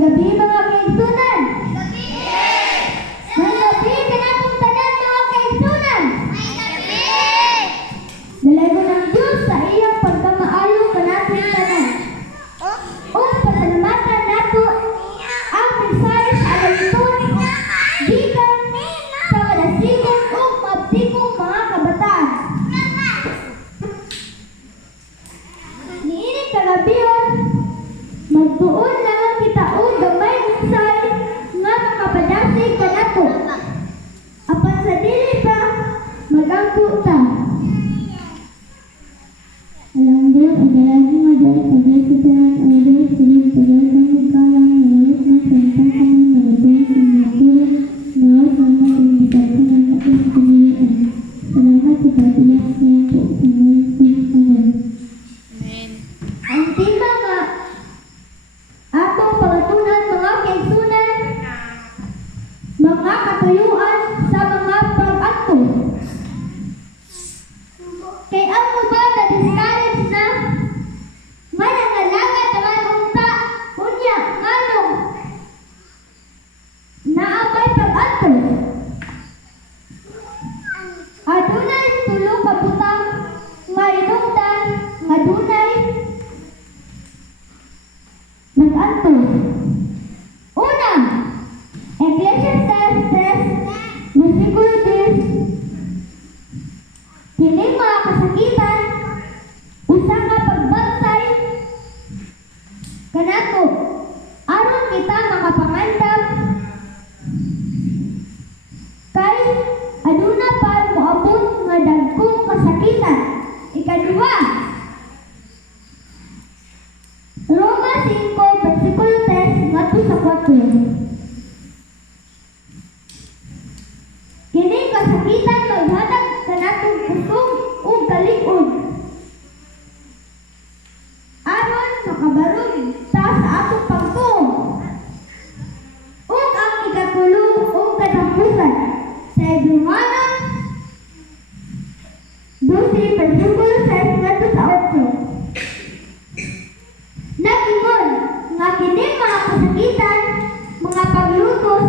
gabi mga kaigsunan. May gabi kanatong tanan mga kaigsunan. Dalago ng Diyos sa iyang pagkamaayo kanatong tanan. O pasalamatan nato ang mensahe sa alaliton gikan sa malasigon o mabtikong mga kabataan. Niining kagabion, magtuon lang kita og gamay mensahe nga makapadasig kanato. Apan sa dili pa magangko ta. Alam Diyos, ang dalagi nga dahil pag-isitan, ang Diyos, siling pag-alang magkalang, nawalit na sa isang kamang nagatuan sa mga nawas na matindikasyon ng ating pinilian. Salamat sa patiyak niya po sa ngayon po. Amen. Ang tema nga atong pagatunan mga kaigsunan, mga katuyuan sa mga pag-ato. Kay ang uban na discourage na manangalangad naman unta unya nganong naabay pag-ato. Adunay tulo ka butang nga inungdan nga dunay mag-ato. Una, Ecclesiastes 3, versikulo 10. Kining mga kasakitan, usa ka pagbansay kanato aron kita makapangandam kay aduna pa moabot nga dagkong kasakitan. Ikaduha, Roma 5, versikulo 3 ngadto sa 4. Kining kasakitan maghatag kanatong kusog ug kalig-on aron makabarog ta sa atong pagtuo. Ug ang ikatulo ug katapusan sa Ibrahana 12, versikulo 6 ngadto sa 8. Nagingon nga kining mga kasakitan, mga paglutos,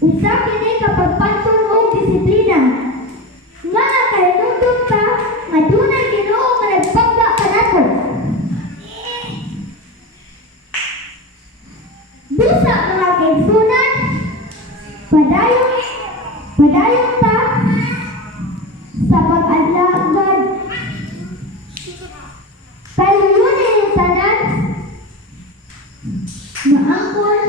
usa kini kapag pantun og disiplina nga nakahinungdon ka nga dunay Ginoo nga nagpagda kanato. Busa mga kaigsunan, padayon ta sa pag-adlagad kay lununin yung tanan maangkon